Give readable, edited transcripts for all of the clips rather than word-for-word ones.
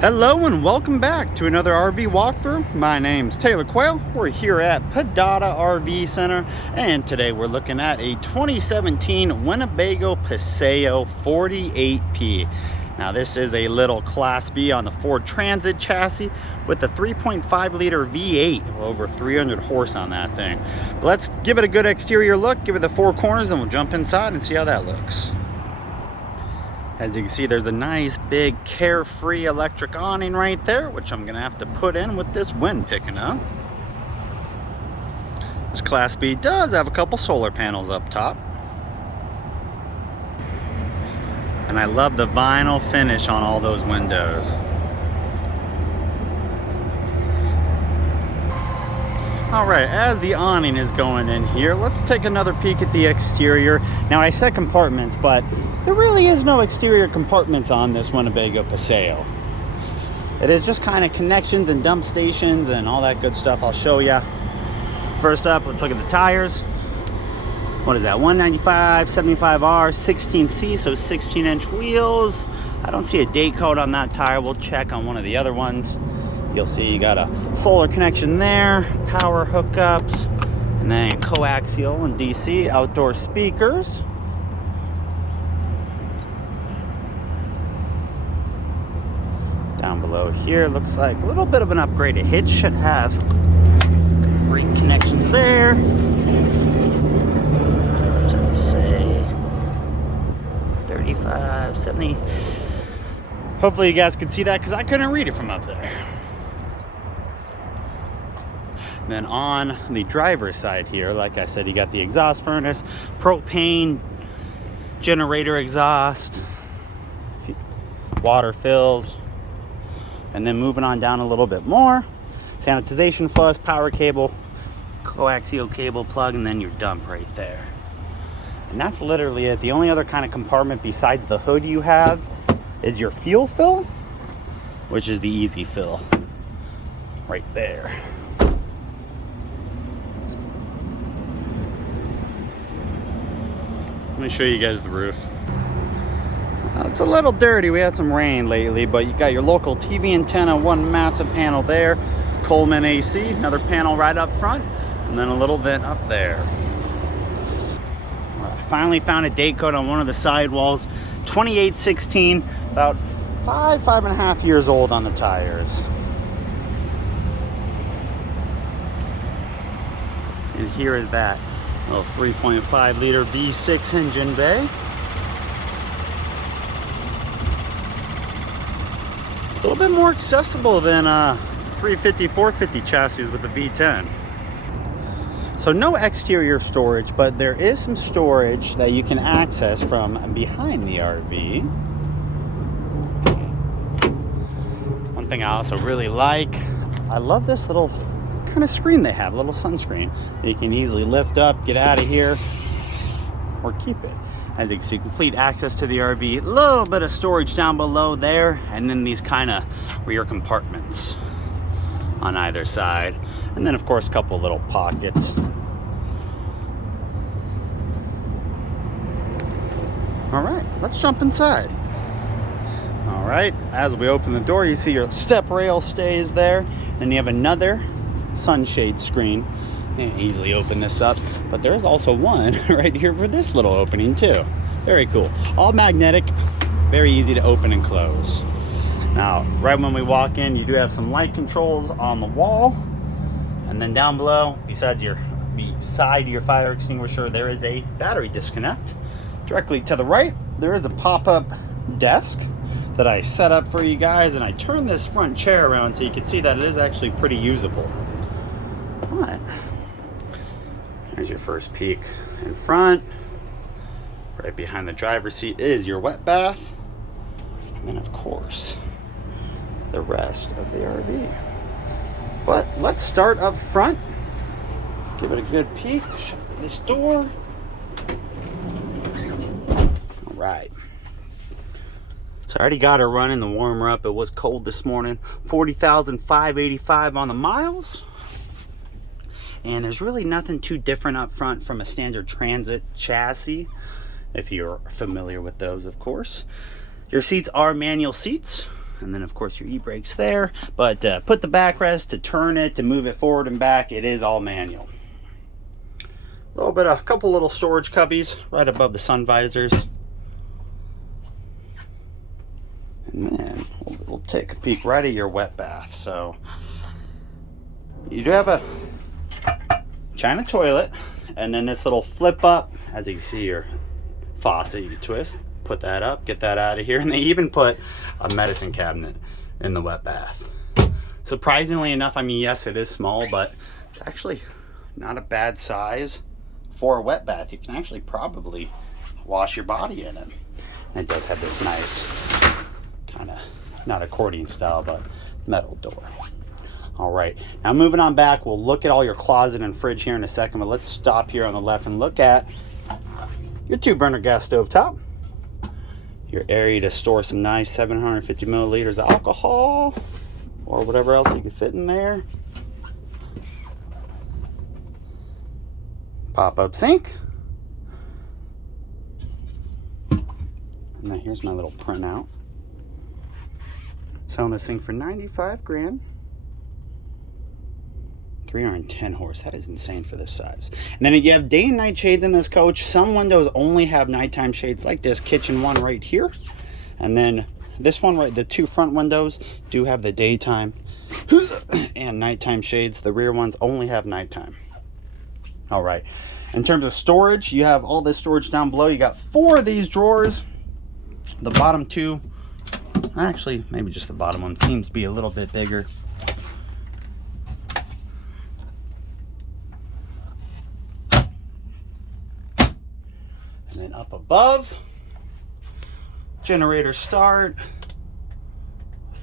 Hello and welcome back to another RV walkthrough. My name's Taylor Quayle. We're here at Padada RV Center, and today we're looking at a 2017 Winnebago Paseo 48P. Now this is a little Class B on the Ford Transit chassis with a 3.5 liter V8, over 300 horse on that thing. But let's give it a good exterior look, give it the four corners, and we'll jump inside and see how that looks. As you can see, there's a nice big Carefree electric awning right there, which I'm gonna have to put in with this wind picking up. This Class B does have a couple solar panels up top. And I love the vinyl finish on all those windows. All right, as the awning is going in here, let's take another peek at the exterior. Now I said compartments, but there really is no exterior compartments on this Winnebago Paseo. It is just kind of connections and dump stations and all that good stuff. I'll show you. First up, let's look at the tires. What is that, 195, 75R, 16C, so 16-inch wheels. I don't see a date code on that tire. We'll check on one of the other ones. You'll see you got a solar connection there, power hookups, and then coaxial and DC outdoor speakers. Down below here, looks like a little bit of an upgraded hitch. Should have great connections there. What's that say? 35, 70. Hopefully you guys can see that because I couldn't read it from up there. Then on the driver's side here, like I said, you got the exhaust furnace, propane generator exhaust, water fills, and then moving on down a little bit more, sanitization flush, power cable, coaxial cable plug, and then your dump right there. And that's literally it. The only other kind of compartment besides the hood you have is your fuel fill, which is the easy fill right there. Let me show you guys the roof. It's a little dirty. We had some rain lately, but you got your local TV antenna, one massive panel there, Coleman AC, another panel right up front, and then a little vent up there. I finally found a date code on one of the sidewalls, 2816, about 5.5 years old on the tires. And here is that little 3.5 liter V6 engine bay. A little bit more accessible than 350, 450 chassis with the V10. So no exterior storage, but there is some storage that you can access from behind the RV. One thing I also really like, I love this little kind of screen they have, a little sunscreen. You can easily lift up, get out of here, or keep it. As you can see, complete access to the RV, a little bit of storage down below there, and then these kind of rear compartments on either side. And then of course, a couple little pockets. All right, let's jump inside. All right, as we open the door, you see your step rail stays there. Then you have another sunshade screen. You can easily open this up, but there's also one right here for this little opening too. Very cool. All magnetic, very easy to open and close. Now, right when we walk in, you do have some light controls on the wall, and then down below, beside your fire extinguisher, there is a battery disconnect. Directly to the right, there is a pop-up desk that I set up for you guys, and I turned this front chair around so you can see that it is actually pretty usable. But there's your first peek in front. Right behind the driver's seat is your wet bath, and then of course the rest of the RV. But let's start up front, give it a good peek, shut this door. All right. So I already got her running, the warmer up. It was cold this morning. 40,585 on the miles. And there's really nothing too different up front from a standard Transit chassis, if you're familiar with those, of course. Your seats are manual seats. and then of course your e-brakes there. But put the backrest, to turn it, to move it forward and back, it is all manual. A couple little storage cubbies right above the sun visors. And then we'll take a peek right at your wet bath. So you do have a China toilet, and then this little flip up, as you can see, your faucet, you twist, put that up, get that out of here, and they even put a medicine cabinet in the wet bath. Surprisingly enough, I mean, yes, it is small, but it's actually not a bad size for a wet bath. You can actually probably wash your body in it. And it does have this nice kind of, not accordion style, but metal door. All right, now moving on back, we'll look at all your closet and fridge here in a second, but let's stop here on the left and look at your 2-burner gas stove top, your area to store some nice 750 milliliters of alcohol or whatever else you can fit in there. Pop-up sink. And then here's my little printout. Selling this thing for 95 grand. 310 horse. That is insane for this size. And then you have day and night shades in this coach. Some windows only have nighttime shades, like this kitchen one right here. And then this one, right, the 2 front windows do have the daytime and nighttime shades. The rear ones only have nighttime. All right, in terms of storage, you have all this storage down below. You got 4 of these drawers. The bottom 2, actually, maybe just the bottom one seems to be a little bit bigger. And then up above, generator start.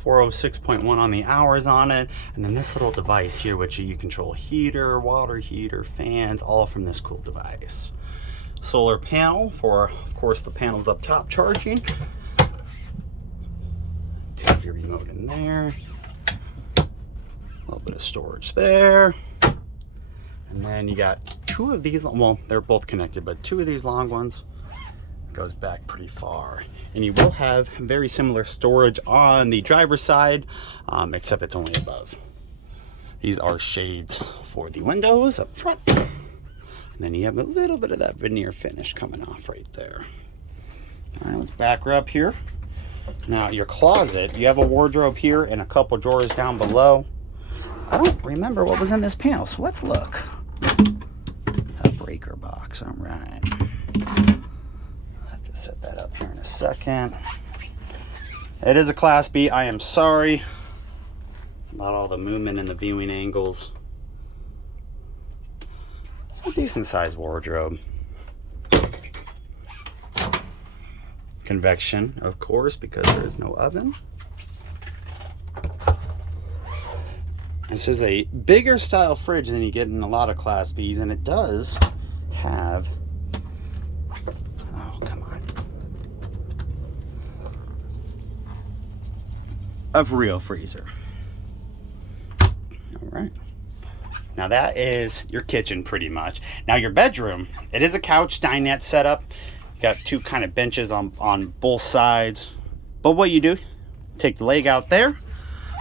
406.1 on the hours on it, and then this little device here, which you control heater, water heater, fans, all from this cool device. Solar panel for, of course, the panels up top charging. TV remote in there. A little bit of storage there. And then you got 2 of these, well, they're both connected, but 2 of these long ones. Goes back pretty far, and you will have very similar storage on the driver's side, except it's only above. These are shades for the windows up front, and then you have a little bit of that veneer finish coming off right there. All right, let's back her up here. Now your closet, you have a wardrobe here and a couple drawers down below. I don't remember what was in this panel, so let's look. A breaker box. All right, set that up here in a second. It is a Class B. I am sorry about all the movement and the viewing angles. It's a decent sized wardrobe. Convection, of course, because there is no oven. This is a bigger style fridge than you get in a lot of Class Bs, and it does have, of real freezer. All right, now that is your kitchen pretty much. Now your bedroom, it is a couch dinette setup. You got 2 kind of benches on both sides, but what you do, take the leg out there.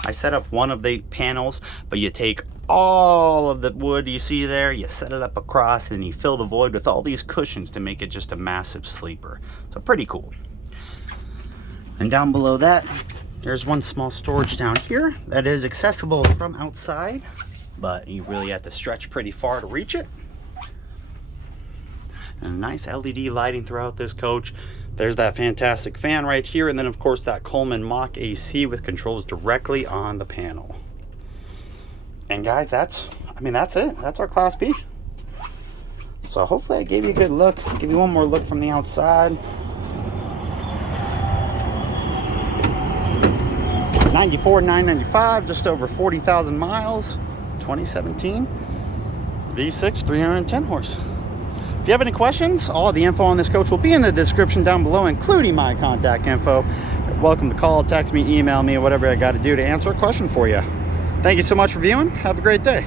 I set up one of the panels, but you take all of the wood you see there, you set it up across, and you fill the void with all these cushions to make it just a massive sleeper. So pretty cool. And down below that, there's one small storage down here that is accessible from outside, but you really have to stretch pretty far to reach it. And nice LED lighting throughout this coach. There's that fantastic fan right here, and then of course that Coleman Mach AC with controls directly on the panel. And guys, that's it. That's our Class B. So hopefully I gave you a good look. I'll give you one more look from the outside. 94,995, just over 40,000 miles, 2017 V6 310 horse. If you have any questions, all the info on this coach will be in the description down below, including my contact info. You're welcome to call, text me, email me, whatever I got to do to answer a question for you. Thank you so much for viewing. Have a great day.